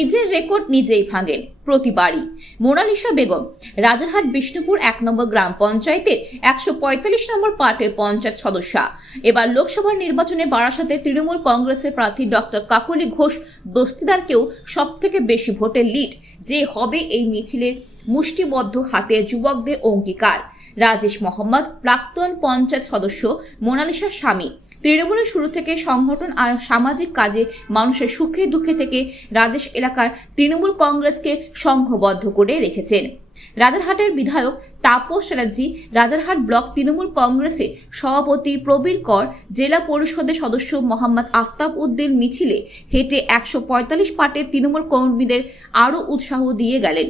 নিজের রেকর্ড নিজেই ভাঙেন প্রতিবারই। মোনালিসা বেগম রাজারহাট বিষ্ণুপুর 1 নম্বর গ্রাম পঞ্চায়েতের 145 নম্বর পার্টের পঞ্চায়েত সদস্যা। এবার লোকসভা নির্বাচনে বারাসাতে তৃণমূল কংগ্রেসের প্রার্থী ডক্টর কাকলি ঘোষ দস্তিদারকেও সবথেকে বেশি ভোটের লিড যে হবে এই মিছিলের মুষ্টিবদ্ধ হাতের যুবকদের অঙ্গীকার। রাজেশ মোহাম্মদ প্রাক্তন পঞ্চায়েত সদস্য, মোনালিসার স্বামী। তৃণমূলের শুরু থেকে সংগঠন আর সামাজিক কাজে মানুষের সুখে দুঃখে থেকে রাজেশ এলাকার তৃণমূল কংগ্রেসকে সংঘবদ্ধ করে রেখেছেন। রাজারহাটের বিধায়ক তাপস চ্যাটার্জি, রাজারহাট ব্লক তৃণমূল কংগ্রেসের সভাপতি প্রবীর কর, জেলা পরিষদের সদস্য মোহাম্মদ আফতাব উদ্দিন মিছিলে হেঁটে 145 পার্টের তৃণমূল কর্মীদের আরও উৎসাহ দিয়ে গেলেন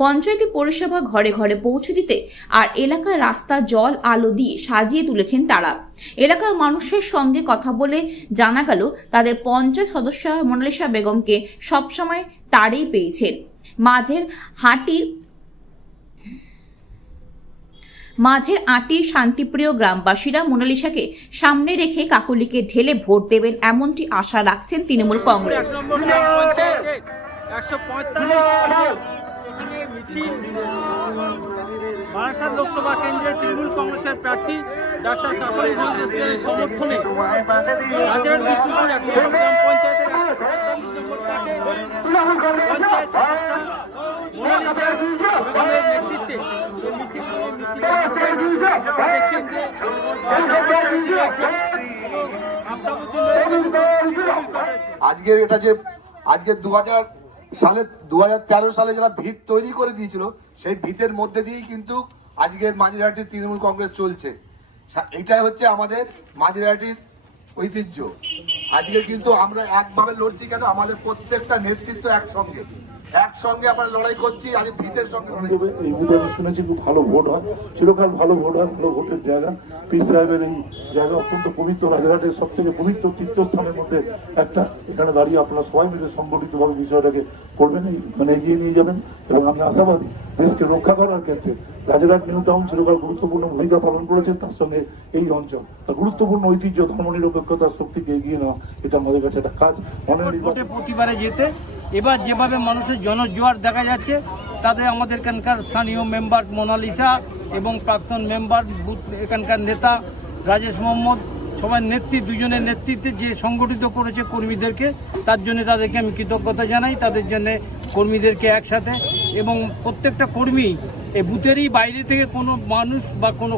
পঞ্চায়েতি পরিষেবা ঘরে ঘরে পৌঁছে দিতে। আর এলাকার রাস্তা জল আলো দিয়ে সাজিয়ে তুলেছেন তারা। এলাকার মানুষের সঙ্গে কথা বলে জানা গেল তাদের পঞ্চায়েত সদস্য মোনালিসা বেগমকে সবসময় তাড়িয়ে পেয়েছেন। মাঝের আটির শান্তিপ্রিয় গ্রামবাসীরা মোনালিসাকে সামনে রেখে কাকলিকে ঢেলে ভোট দেবেন এমনটি আশা রাখছেন তৃণমূল কংগ্রেস। বারাসাত লোকসভা কেন্দ্রের তৃণমূল কংগ্রেসের প্রার্থী ডাক্তার কাকলি ঘোষের সমর্থনে রাজারহাট বিষ্ণুপুর 1 নম্বর গ্রাম পঞ্চায়েতের 145 নম্বর পঞ্চায়েত সদস্য মোনালিসা বেগমের নেতৃত্বে আজকে 2013 সালে যারা ভিত তৈরি করে দিয়েছিল সেই ভিতের মধ্যে দিয়েই কিন্তু আজকের মাঝিরহাটির তৃণমূল কংগ্রেস চলছে। এটাই হচ্ছে আমাদের মাঝিরহাটির ঐতিহ্য। আজকে কিন্তু আমরা একভাবে লড়ছি কেন, আমাদের প্রত্যেকটা নেতৃত্ব একসঙ্গে আমরা লড়াই করছি। আজ ভিতের সঙ্গে এই বুথে আমি শুনেছি খুব ভালো ভোট হয়, চিরকাল ভালো ভোট হয়, ভালো ভোটের জায়গা। পীর সাহেবের এই জায়গা অত্যন্ত পবিত্র, রাজারহাটের সব থেকে পবিত্র তীর্থস্থানের মধ্যে একটা। এখানে দাঁড়িয়ে আপনারা সবাই মিলে সংগঠিতভাবে বিষয়টাকে করবেন, এগিয়ে নিয়ে যাবেন। এবং আমি আশাবাদী দেশকে রক্ষা করার ক্ষেত্রে রাজারহাট নিউ টাউন চিরকাল গুরুত্বপূর্ণ ভূমিকা পালন করেছে। তার সঙ্গে এই অঞ্চল গুরুত্বপূর্ণ ঐতিহ্য, ধর্মনিরপেক্ষতার শক্তিকে এগিয়ে নেওয়া, এটা আমাদের কাছে একটা কাজ। প্রতিবারে যেতে এবার যেভাবে মানুষের জনজোয়ার দেখা যাচ্ছে, তাতে আমাদের এখানকার স্থানীয় মেম্বার মোনালিসা এবং প্রাক্তন মেম্বার এখানকার নেতা রাজেশ মোহাম্মদ সবার দুজনের নেতৃত্বে যে সংগঠিত করেছে কর্মীদেরকে, তার জন্য তাদেরকে আমি কৃতজ্ঞতা জানাই। তাদের জন্য কর্মীদেরকে একসাথে, এবং প্রত্যেকটা কর্মী এই বুথেরই বাইরে থেকে কোনো মানুষ বা কোনো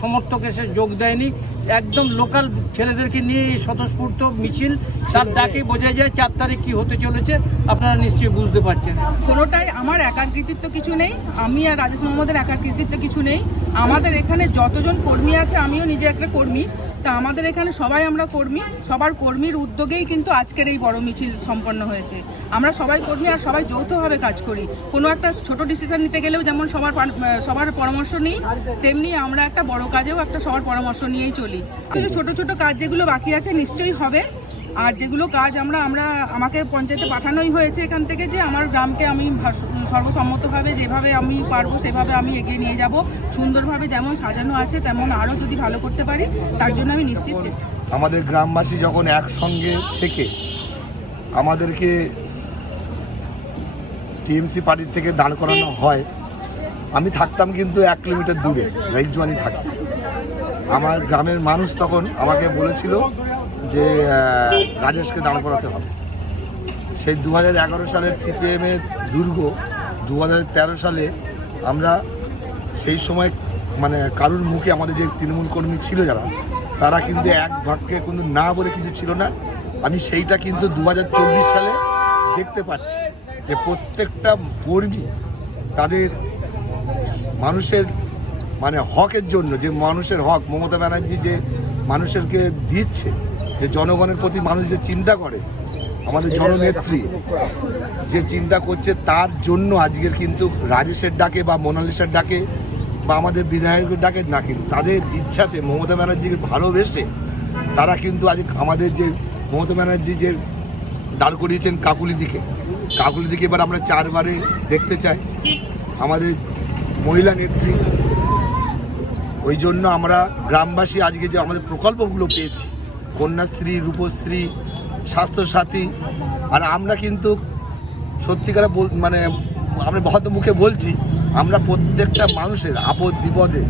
সমর্থক এসে যোগ দেয়নি। একদম লোকাল ছেলেদেরকে নিয়ে এই স্বতঃস্ফূর্ত মিছিল, তার ডাকে বোঝা যায় 4 তারিখ কি হতে চলেছে আপনারা নিশ্চয়ই বুঝতে পারছেন। কোনোটাই আমার একার কৃতিত্ব কিছু নেই, আমি আর রাজেশ মোহাম্মদের একার কৃতিত্ব কিছু নেই। আমাদের এখানে যতজন কর্মী আছে, আমিও নিজে একটা কর্মী, তা আমাদের এখানে সবাই আমরা কর্মী, সবার কর্মীর উদ্যোগেই কিন্তু আজকের এই বড় মিছিল সম্পন্ন হয়েছে। আমরা সবাই কর্মী আর সবাই যৌথভাবে কাজ করি। কোনো একটা ছোট ডিসিশন নিতে গেলেও যেমন সবার পরামর্শ নিই, তেমনি আমরা একটা বড় কাজেও সবার পরামর্শ নিয়েই চলি। কিন্তু ছোট ছোট কাজ যেগুলো বাকি আছে নিশ্চয়ই হবে। আর যেগুলো কাজ আমাকে পঞ্চায়েতে পাঠানোই হয়েছে এখান থেকে, যে আমার গ্রামকে আমি সর্বসম্মতভাবে যেভাবে আমি পারবো সেভাবে আমি এগিয়ে নিয়ে যাব। সুন্দরভাবে যেমন সাজানো আছে তেমন আরও যদি ভালো করতে পারি, তার জন্য আমি নিশ্চিত চেষ্টা। আমাদের গ্রামবাসী যখন একসঙ্গে থেকে আমাদেরকে টিএমসি পার্টির থেকে দাঁড় করানো হয়, আমি থাকতাম কিন্তু 1 কিলোমিটার দূরে, রাইজওয়ানি থাকি। আমার গ্রামের মানুষ তখন আমাকে বলেছিল যে রাজেশকে দাঁড় করাতে হবে। সেই 2011 সালের সিপিএমের দুর্গ 2013 সালে আমরা সেই সময় কারুর মুখে আমাদের যে তৃণমূল কর্মী ছিল যারা, তারা কিন্তু এক ভাগকে কিন্তু না বলে কিছু ছিল না। আমি সেইটা কিন্তু 2024 সালে দেখতে পাচ্ছি যে প্রত্যেকটা কর্মী তাদের মানুষের হকের জন্য, যে মানুষের হক মমতা ব্যানার্জি যে মানুষেরকে দিচ্ছে, যে জনগণের প্রতি মানুষ যে চিন্তা করে, আমাদের জননেত্রী যে চিন্তা করছে, তার জন্য আজকের কিন্তু রাজেশের ডাকে বা মোনালিসার ডাকে বা আমাদের বিধায়কের ডাকে না, কিন্তু তাদের ইচ্ছাতে মমতা ব্যানার্জিকে ভালোবেসে তারা কিন্তু আজ আমাদের যে মমতা ব্যানার্জি যে দাঁড় করিয়েছেন কাকুলি দিকে এবার আমরা 4 বারে দেখতে চাই আমাদের মহিলা নেত্রী। ওই জন্য আমরা গ্রামবাসী আজকে যে আমাদের প্রকল্পগুলো পেয়েছি, কন্যাশ্রী, রূপশ্রী, স্বাস্থ্যসাথী, আর আমরা কিন্তু সত্যিকারে মানে আমরা হয়তো মুখে বলছি, আমরা প্রত্যেকটা মানুষের আপদ বিপদে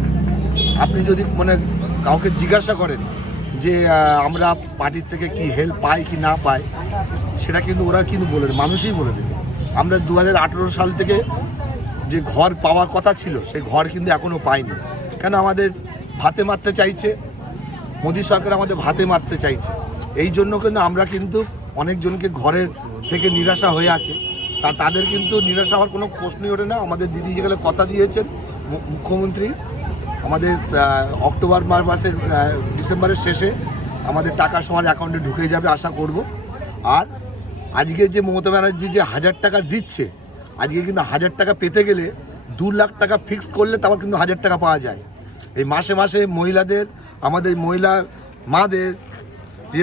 আপনি যদি মানে কাউকে জিজ্ঞাসা করেন যে আমরা পার্টির থেকে কি হেল্প পাই কি না পাই, সেটা কিন্তু ওরা কিন্তু বলে দেবে, মানুষই বলে দেবে। আমরা 2018 সাল থেকে যে ঘর পাওয়ার কথা ছিল সেই ঘর কিন্তু এখনও পাইনি। কেন? আমাদের ভাতে মারতে চাইছে মোদী সরকার, আমাদের ভাতে মারতে চাইছে। এই জন্য কিন্তু আমরা কিন্তু অনেকজনকে ঘরের থেকে নিরাশা হয়ে আছে, তাদের কিন্তু নিরাশা হওয়ার কোনো প্রশ্নই ওঠে না। আমাদের দিদি যেগুলো কথা দিয়েছেন মুখ্যমন্ত্রী, আমাদের অক্টোবর মাসের ডিসেম্বরের শেষে আমাদের টাকা সবার অ্যাকাউন্টে ঢুকে যাবে আশা করব। আর আজকে যে মমতা ব্যানার্জি যে 1000 টাকা দিচ্ছে, আজকে কিন্তু 1000 টাকা পেতে গেলে 2 লাখ টাকা ফিক্স করলে তারপর কিন্তু 1000 টাকা পাওয়া যায়। এই মাসে মাসে মহিলাদের, আমাদের মহিলা মাদের যে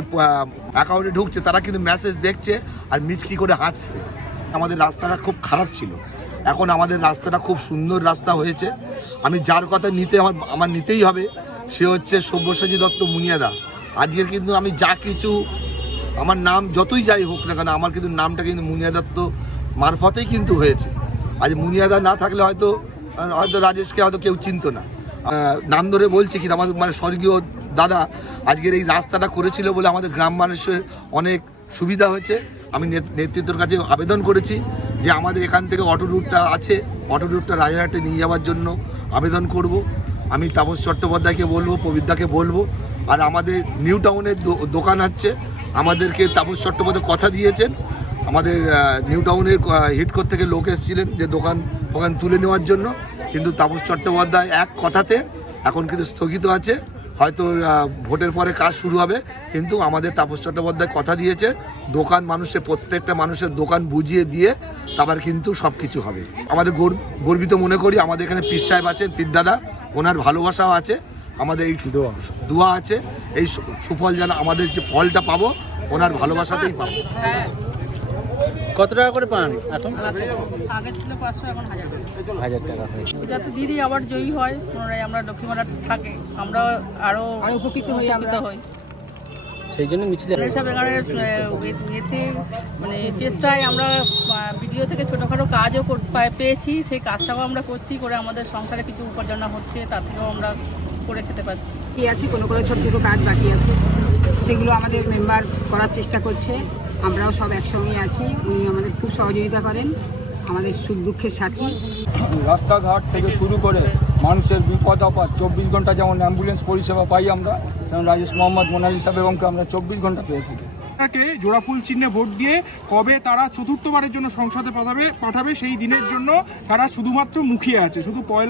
অ্যাকাউন্টে ঢুকছে তারা কিন্তু মেসেজ দেখছে আর মিচকি করে হাসছে। আমাদের রাস্তাটা খুব খারাপ ছিল, এখন আমাদের রাস্তাটা খুব সুন্দর রাস্তা হয়েছে। আমি যার কথা আমার নিতেই হবে, সে হচ্ছে সব্যসাচী দত্ত মুনিয়াদা। আজকের কিন্তু আমি যা কিছু, আমার নাম যতই যাই হোক না কেন, আমার কিন্তু নামটা কিন্তু মুনিয়া দত্ত মারফতেই কিন্তু হয়েছে। আজ মুনিয়াদা না থাকলে হয়তো রাজেশকে হয়তো কেউ চিনতো না। নাম ধরে বলছি কিন্তু আমাদের মানে স্বর্গীয় দাদা আজকের এই রাস্তাটা করেছিল বলে আমাদের গ্রাম মানুষের অনেক সুবিধা হয়েছে। আমি নেতৃত্বের কাছে আবেদন করেছি যে আমাদের এখান থেকে অটো রুটটা আছে, অটো রুটটা রাজারহাটে নিয়ে যাওয়ার জন্য আবেদন করব। আমি তাপস চট্টোপাধ্যায়কে বলবো, প্রবীরদাকে বলবো। আর আমাদের নিউ টাউনের দোকান হচ্ছে, আমাদেরকে তাপস চট্টোপাধ্যায় কথা দিয়েছেন, আমাদের নিউ টাউনের হিটকোর থেকে লোক এসেছিলেন যে দোকান তুলে নেওয়ার জন্য, কিন্তু তাপস চট্টোপাধ্যায় এক কথাতে এখন কিন্তু স্থগিত আছে। হয়তো ভোটের পরে কাজ শুরু হবে, কিন্তু আমাদের তাপস চট্টোপাধ্যায় কথা দিয়েছে দোকান প্রত্যেকটা মানুষের দোকান বুঝিয়ে দিয়ে তারপর কিন্তু সব কিছু হবে। আমাদের গর্বিত মনে করি আমাদের এখানে পীর সাহেব আছেন, পীরদাদা, ওনার ভালোবাসাও আছে, আমাদের এই দোয়া আছে, এই সুফল যেন আমাদের যে ফলটা পাবো ওনার ভালোবাসাতেই পাবো। কত টাকা করে পান এখন? আগে ছিল 500, এখন 1000 টাকা হয়েছে। যাতে দিদি আবার জয়ী হয়, পুনরায় আমরা লক্ষ্মীমারা থাকে, আমরা আরো উপকৃত হই। সেই জন্য মিছিলে সব এতে মানে চেষ্টায় আমরা ভিডিও থেকে ছোটোখাটো কাজও পেয়েছি, সেই কাজটাও আমরা করছি, করে আমাদের সংসারে কিছু উপার্জন হচ্ছে, তার থেকেও আমরা করে খেতে পারছি। কি আছে, কোনো ছোটো ছোটো কাজ বাকি আছে, সেগুলো আমাদের মেম্বার করার চেষ্টা করছে। আমরাও সব একসঙ্গে আছি, উনি আমাদের খুব সহযোগিতা করেন, আমাদের সুখ দুঃখের সাথী। রাস্তাঘাট থেকে শুরু করে মানুষের বিপদ আপদ 24 ঘন্টা যেমন অ্যাম্বুলেন্স পরিষেবা পাই আমরা, যেমন রাজেশ মোহাম্মদ মোনালিসা বেগমকে আমরা 24 ঘন্টা পেয়ে থাকি। জোড়াফুল চিহ্নে ভোট দিয়ে কবে তারা চতুর্থবারের জন্য সংসদে পাঠাবে সেই দিনের জন্য তারা শুধুমাত্র মুখিয়ে আছে। শুধু পয়লা